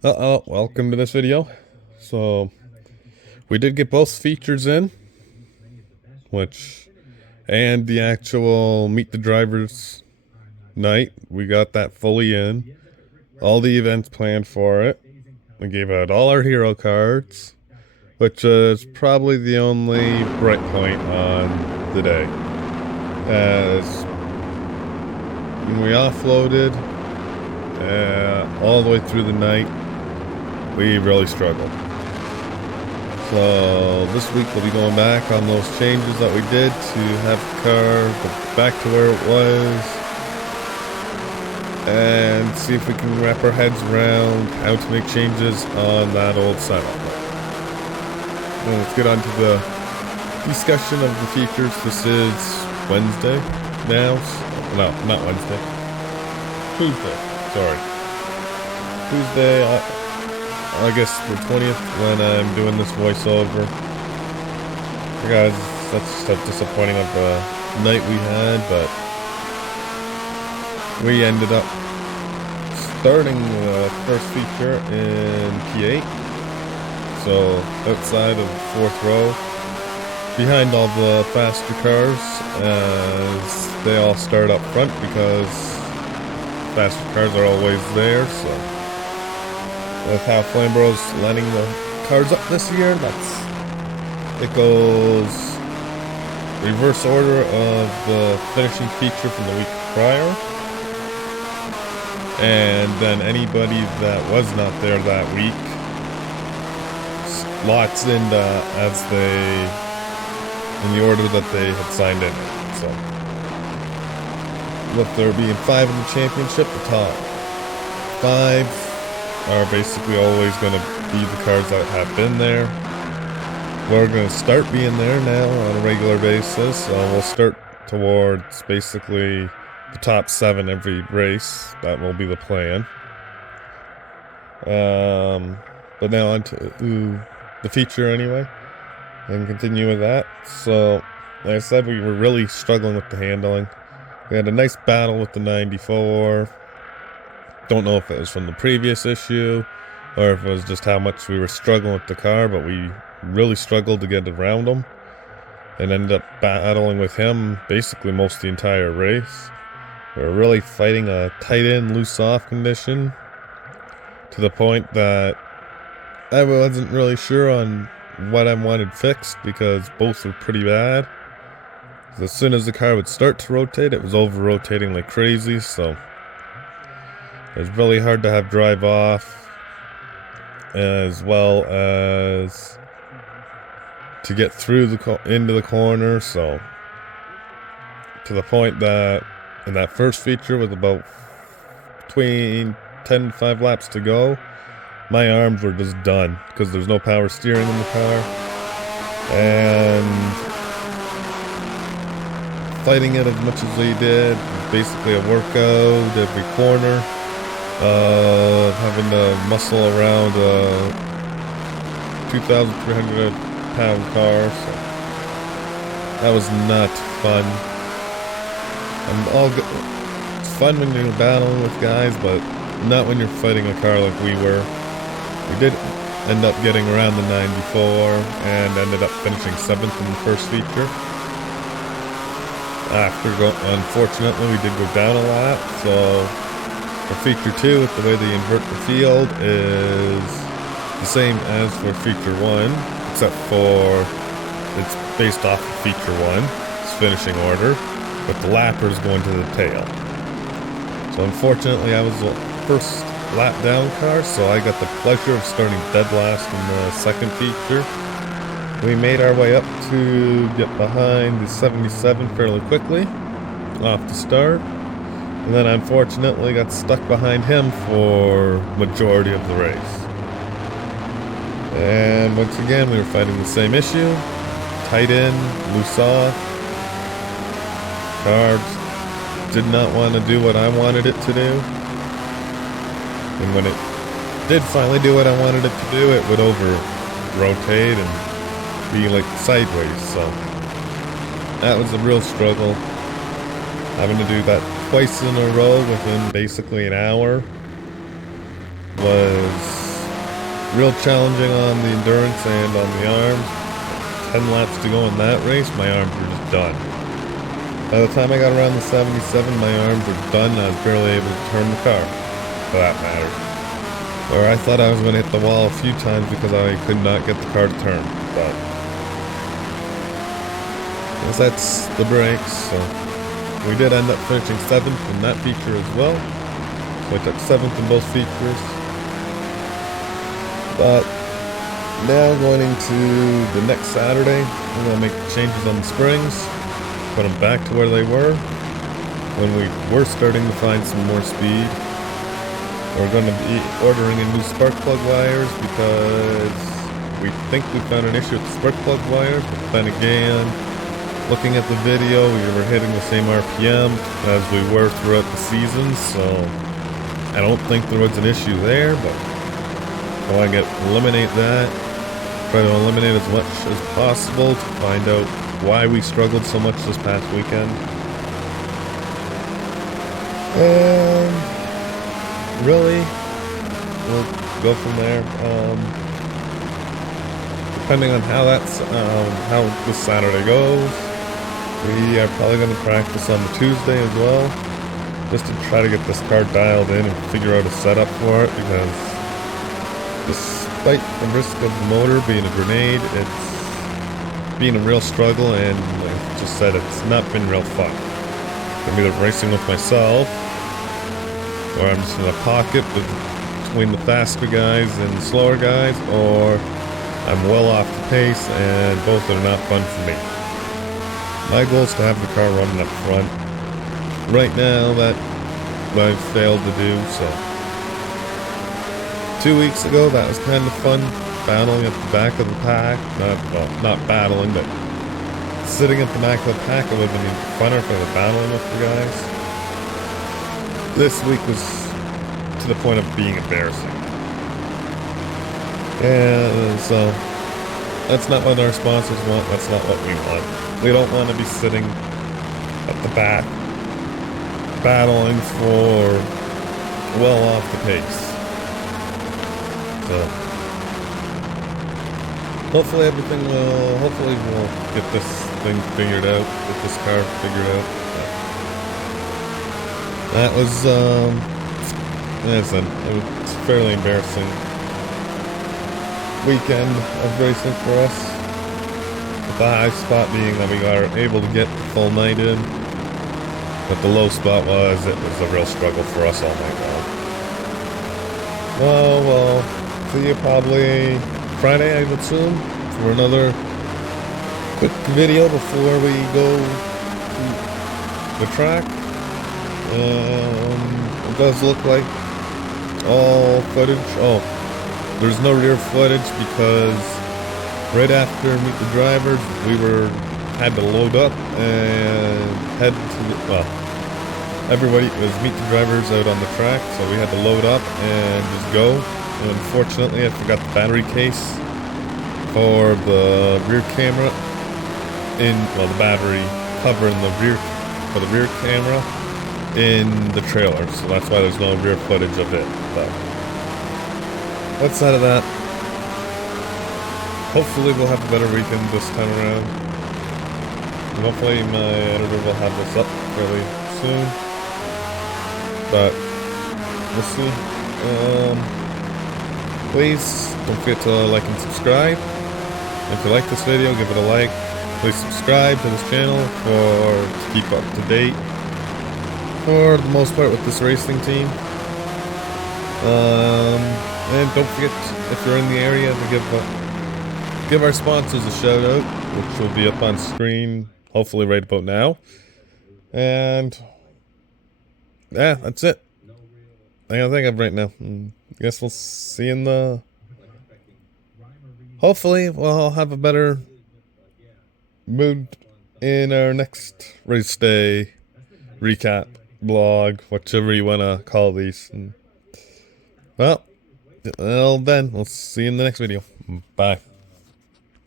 Welcome to this video. So, we did get both features in, and the actual Meet the Drivers night, we got that fully in. All the events planned for it. We gave out all our hero cards, which is probably the only bright point on the day. As we offloaded all the way through the night, we really struggled. So this week we'll be going back on those changes that we did to have the car go back to where it was and see if we can wrap our heads around how to make changes on that old setup. Well, let's get on to the discussion of the features. This is Wednesday now. No, not Wednesday. Tuesday. Sorry. Tuesday, August the 20th, when I'm doing this voiceover. Guys, that's just disappointing of the night we had, but we ended up starting the first feature in P8. So outside of fourth row, behind all the faster cars, as they all start up front because faster cars are always there. So with how Flamboro's lining the cars up this year, it goes reverse order of the finishing feature from the week prior. And then anybody that was not there that week slots in in the order that they had signed in. So with there being 5 in the championship, the top 5 are basically always going to be the cars that have been there. We're going to start being there now on a regular basis. We'll start towards basically the top 7 every race. That will be the plan. But now on to the feature anyway, and continue with that. So, like I said, we were really struggling with the handling. We had a nice battle with the 94. Don't know if it was from the previous issue or if it was just how much we were struggling with the car, but we really struggled to get around him and ended up battling with him basically most the entire race. We were really fighting a tight in, loose off condition to the point that I wasn't really sure on what I wanted fixed because both were pretty bad. As soon as the car would start to rotate, it was over rotating like crazy, so it was really hard to have drive off, as well as to get through into the corner. So to the point that in that first feature, with about between 10 and 5 laps to go, my arms were just done because there's no power steering in the car, and fighting it as much as we did was basically a workout every corner. Having to muscle around a 2,300 pound car, so that was not fun. It's fun when you're battling with guys, but not when you're fighting a car like we were. We did end up getting around the 94 and ended up finishing 7th in the first feature. Unfortunately, we did go down a lap, so for feature 2, with the way they invert the field, is the same as for feature 1, except for it's based off of feature 1's finishing order, with the lappers going to the tail. So unfortunately, I was the first lap down car, so I got the pleasure of starting dead last in the second feature. We made our way up to get behind the 77 fairly quickly off the start, and then unfortunately got stuck behind him for majority of the race. And once again, we were fighting the same issue: tight in, loose off. Car did not want to do what I wanted it to do, and when it did finally do what I wanted it to do, it would over rotate and be like sideways. So that was a real struggle, having to do that twice in a row within basically an hour was real challenging on the endurance and on the arms. 10 laps to go in that race, my arms were just done. By the time I got around the 77, my arms were done and I was barely able to turn the car, for that matter. Or I thought I was going to hit the wall a few times because I could not get the car to turn, but I guess that's the brakes, so we did end up finishing 7th in that feature as well. So I took 7th in both features. But now going into the next Saturday, I'm going to make changes on the springs, put them back to where they were when we were starting to find some more speed. We're going to be ordering in new spark plug wires because we think we found an issue with the spark plug wires, but then again, looking at the video, we were hitting the same RPM as we were throughout the season, so I don't think there was an issue there, but I want to eliminate that, try to eliminate as much as possible to find out why we struggled so much this past weekend. And really, we'll go from there. Depending on how how this Saturday goes, we are probably going to practice on the Tuesday as well, just to try to get this car dialed in and figure out a setup for it, because despite the risk of the motor being a grenade, it's been a real struggle, and like I just said, it's not been real fun. I'm either racing with myself, or I'm just in a pocket between the faster guys and the slower guys, or I'm well off the pace, and both are not fun for me. My goal is to have the car running up front. Right now, that I've failed to do, so 2 weeks ago, that was kind of fun, battling at the back of the pack. Not battling, but sitting at the back of the pack. It would have been funner if I was battling with the guys. This week was to the point of being embarrassing. And so, that's not what our sponsors want, that's not what we want. We don't want to be sitting at the back, battling for well off the pace. So, hopefully we'll get this thing figured out, get this car figured out. That was, like I said, it was a fairly embarrassing weekend of racing for us. The high spot being that we are able to get the full night in, but the low spot was it was a real struggle for us all night long. Well, we'll see you probably Friday, I would assume, for another quick video before we go to the track. It does look like all footage. Oh, there's no rear footage because right after Meet the Drivers, we had to load up and head to everybody was Meet the Drivers out on the track, so we had to load up and just go. And unfortunately, I forgot the battery case for the rear camera the battery cover in the rear for the rear camera in the trailer, so that's why there's no rear footage of it. But outside of that, hopefully we'll have a better weekend this time around. And hopefully my editor will have this up fairly soon. But we'll see. Please don't forget to like and subscribe. If you like this video, give it a like. Please subscribe to this channel to keep up to date for the most part with this racing team. And don't forget, if you're in the area, to give our sponsors a shout out, which will be up on screen hopefully right about now. And yeah, that's it. I think of right now. I guess we'll see in the. Hopefully, we'll have a better mood in our next race day recap, blog, whichever you want to call these. Well, then, we'll see you in the next video. Bye.